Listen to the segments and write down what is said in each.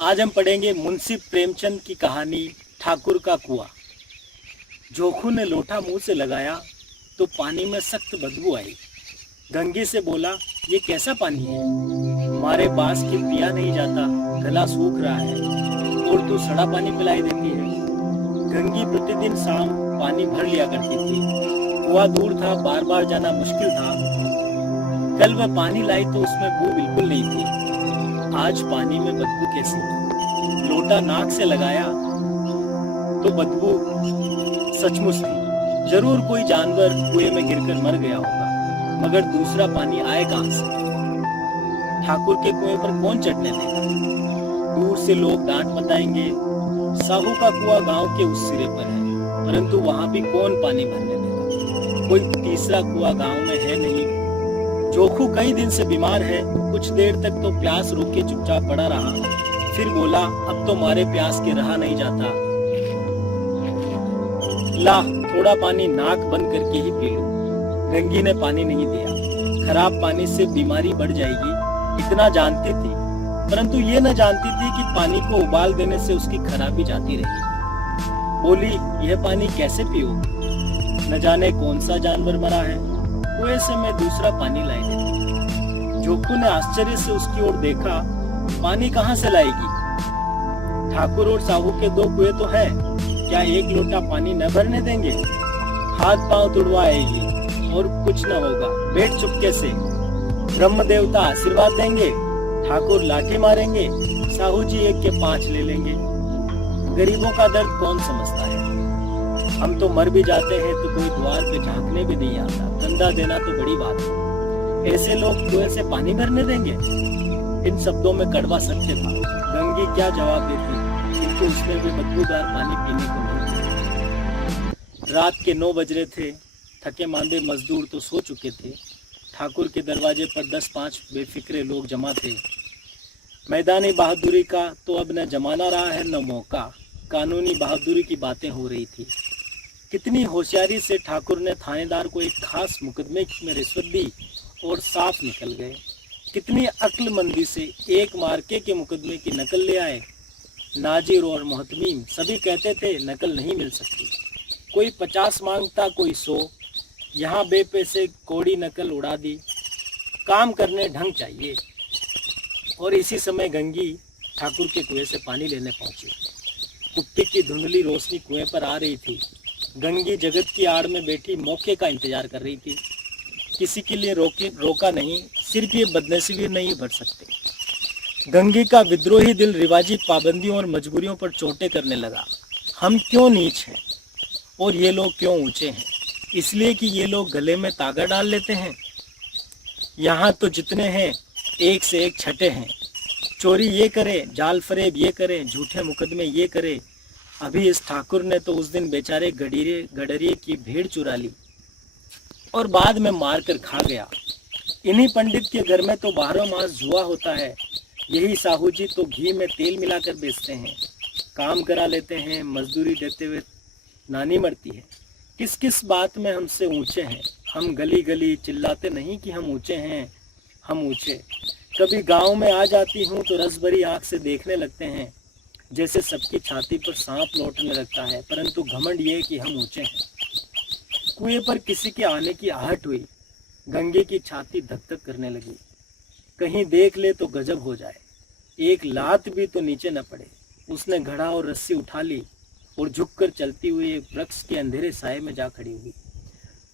आज हम पढ़ेंगे मुंशी प्रेमचंद की कहानी ठाकुर का कुआं। जोखू ने लोटा मुंह से लगाया तो पानी में सख्त बदबू आई। गंगे से बोला, ये कैसा पानी है? हमारे बांस की पिया नहीं जाता, गला सूख रहा है और तू सड़ा पानी पिलाई देती है। गंगी प्रतिदिन शाम पानी भर लिया करती थी। कुआं दूर था, बार बार जाना मुश्किल था। कल वह पानी लाई तो उसमें बू बिल्कुल नहीं थी। आज पानी में बदबू कैसी? लोटा नाक से लगाया तो बदबू सचमुच थी। जरूर कोई जानवर कुएं में गिरकर मर गया होगा, मगर दूसरा पानी आए कहां से? ठाकुर के कुएं पर कौन चढ़ने देगा? दूर से लोग डांट बताएंगे, साहू का कुआं गांव के उस सिरे पर है, परंतु वहां भी कौन पानी भरने देगा? कोई तीसरा कुआं गांव में है नहीं। जोखू कई दिन से बीमार है। कुछ देर तक तो प्यास रोक के चुपचाप पड़ा रहा, फिर बोला, अब तो मारे प्यास के रहा नहीं जाता। ला थोड़ा पानी नाक बंद करके ही पी लो। गंगी ने पानी नहीं दिया। खराब पानी से बीमारी बढ़ जाएगी, इतना जानती थी, परंतु ये न जानती थी कि पानी को उबाल देने से उसकी खराबी जाती रहेगी। बोली, यह पानी कैसे पीओ? न जाने कौन सा जानवर मरा है, कुएं से मैं दूसरा पानी लाई देती। जोखू ने आश्चर्य से उसकी ओर देखा। पानी कहां से लाएगी? ठाकुर और साहू के दो कुएं तो है, क्या एक लोटा पानी न भरने देंगे? हाथ पांव तुड़वाएगी और कुछ न होगा। बैठ चुपके से। ब्रह्म देवता आशीर्वाद देंगे, ठाकुर लाठी मारेंगे, साहू जी एक के 5 ले लेंगे। गरीबों का दर्द कौन समझता है? हम तो मर भी जाते हैं तो कोई द्वार पे झांकने भी नहीं आता, कंधा देना तो बड़ी बात है। ऐसे लोग कुएं से पानी भरने देंगे? इन शब्दों में कड़वा सत्य था। गंगी क्या जवाब देती, किंतु उसमें भी बदबूदार पानी पीने को मिलता। रात के 9 बज रहे थे। थके मांदे मजदूर तो सो चुके थे। ठाकुर के दरवाजे पर 10-5 बेफिक्रे लोग जमा थे। मैदानी बहादुरी का तो अब न जमाना रहा है न मौका। कानूनी बहादुरी की बातें हो रही थी। कितनी होशियारी से ठाकुर ने थानेदार को एक खास मुकदमे में रिश्वत दी और साफ निकल गए। कितनी अक्लमंदी से एक मार्के के मुकदमे की नकल ले आए। नाजिर और मोहतमीम सभी कहते थे नकल नहीं मिल सकती। कोई 50 मांगता, कोई 100। यहाँ बेपैसे कोड़ी नकल उड़ा दी। काम करने ढंग चाहिए। और इसी समय गंगी ठाकुर के कुएं से पानी लेने पहुंची। कुप्पी की धुंधली रोशनी कुएं पर आ रही थी। गंगी जगत की आड़ में बैठी मौके का इंतजार कर रही थी। किसी के लिए रोका नहीं, सिर्फ ये बदनसीबी नहीं भर सकते। गंगी का विद्रोही दिल रिवाजी पाबंदियों और मजबूरियों पर चोटें करने लगा। हम क्यों नीच हैं और ये लोग क्यों ऊंचे हैं? इसलिए कि ये लोग गले में तागा डाल लेते हैं। यहाँ तो जितने हैं एक से एक छठे हैं। चोरी ये करे, जाल फरेब ये करे, झूठे मुकदमे ये करे। अभी इस ठाकुर ने तो उस दिन बेचारे गडरिए की भेड़ चुरा ली और बाद में मार कर खा गया। इन्हीं पंडित के घर में तो 12 मास जुआ होता है। यही साहू जी तो घी में तेल मिलाकर बेचते हैं। काम करा लेते हैं, मजदूरी देते हुए नानी मरती है। किस किस बात में हमसे ऊंचे हैं? हम गली गली चिल्लाते नहीं कि हम ऊंचे हैं, हम ऊंचे। कभी गांव में आ जाती हूँ तो रस भरी आंख से देखने लगते हैं, जैसे सबकी छाती पर सांप लौटने लगता है, परंतु घमंड ये कि हम ऊंचे हैं। कुएं पर किसी के आने की आहट हुई। गंगे की छाती धक धक करने लगी। कहीं देख ले तो गजब हो जाए, एक लात भी तो नीचे न पड़े। उसने घड़ा और रस्सी उठा ली और झुककर चलती हुई एक वृक्ष के अंधेरे साये में जा खड़ी हुई।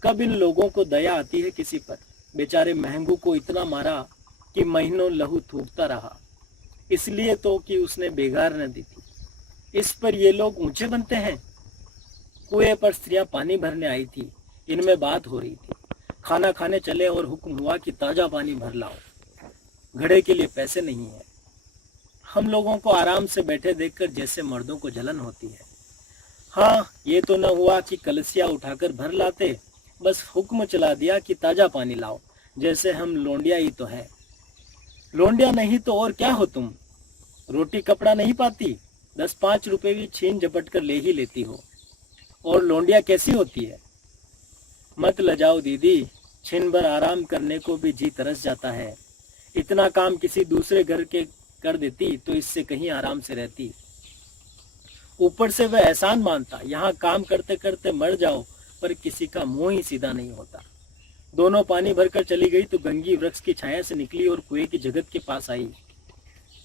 कब इन लोगों को दया आती है किसी पर? बेचारे महंगू को इतना मारा कि महीनों लहू थूकता रहा, इसलिए तो कि उसने बेगार न दी थी। इस पर ये लोग ऊंचे बनते हैं। कुएं पर स्त्रियां पानी भरने आई थी, इनमें बात हो रही थी। खाना खाने चले और हुक्म हुआ कि ताजा पानी भर लाओ। घड़े के लिए पैसे नहीं है। हम लोगों को आराम से बैठे देखकर जैसे मर्दों को जलन होती है। हाँ, ये तो न हुआ कि कलसिया उठाकर भर लाते, बस हुक्म चला दिया कि ताजा पानी लाओ, जैसे हम लोंडिया ही तो है। लोंडिया नहीं तो और क्या हो तुम? रोटी कपड़ा नहीं पाती, 10-5 रुपए भी छीन झपट कर ले ही लेती हो। और लोंडिया कैसी होती है? मत लजाओ दीदी, छिन भर आराम करने को भी जी तरस जाता है। इतना काम किसी दूसरे घर के कर देती तो इससे कहीं आराम से रहती। ऊपर से वह एहसान मानता, यहाँ काम करते करते मर जाओ, पर किसी का मुंह ही सीधा नहीं होता। दोनों पानी भरकर चली गई तो गंगी वृक्ष की छाया से निकली और कुएं की जगत के पास आई।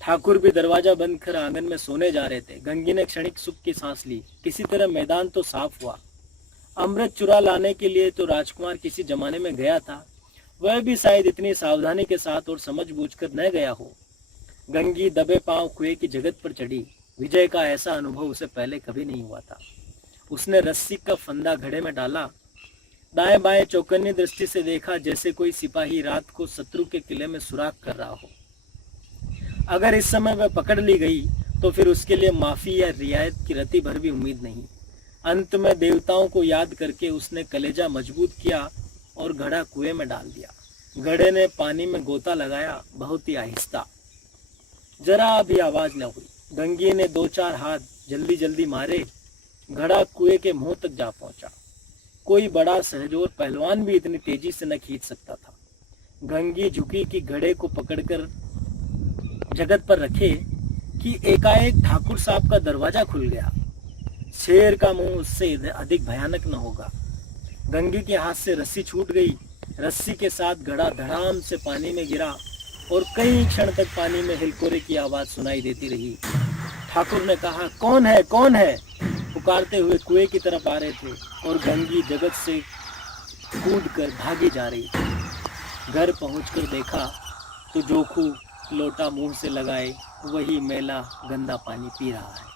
ठाकुर भी दरवाजा बंद कर आंगन में सोने जा रहे थे। गंगी ने क्षणिक सुख की सांस ली। किसी तरह मैदान तो साफ हुआ। अमृत चुरा लाने के लिए तो राजकुमार किसी जमाने में गया था, वह भी शायद इतनी सावधानी के साथ और समझबूझकर न गया हो। गंगी दबे पांव कुएं की जगत पर चढ़ी। विजय का ऐसा अनुभव उसे पहले कभी नहीं हुआ था। उसने रस्सी का फंदा घड़े में डाला, दाएं बाएं चौकन्नी दृष्टि से देखा, जैसे कोई सिपाही रात को शत्रु के किले में सुराग कर रहा हो। अगर इस समय वह पकड़ ली गई तो फिर उसके लिए माफी या रियायत की रत्ती भर भी उम्मीद नहीं। अंत में देवताओं को याद करके उसने कलेजा मजबूत किया और घड़ा कुएं में डाल दिया। घड़े ने पानी में गोता लगाया, बहुत ही आहिस्ता, जरा भी आवाज न हुई। गंगी ने 2-4 हाथ जल्दी जल्दी मारे, घड़ा कुएं के मुंह तक जा पहुंचा। कोई बड़ा सहजोर पहलवान भी इतनी तेजी से न खींच सकता था। गंगी झुकी कि घड़े को पकड़कर जगत पर रखे कि एकाएक ठाकुर साहब का दरवाजा खुल गया। शेर का मुंह उससे अधिक भयानक न होगा। गंगी के हाथ से रस्सी छूट गई। रस्सी के साथ घड़ा धड़ाम से पानी में गिरा और कई क्षण तक पानी में हिलकोरे की आवाज सुनाई देती रही। ठाकुर ने कहा, कौन है, कौन है? पुकारते हुए कुएं की तरफ आ रहे थे और गंगी जगत से कूदकर भागी जा रही थी। घर पहुंचकर देखा तो जोखू लोटा मुंह से लगाए वही मैला गंदा पानी पी रहा है।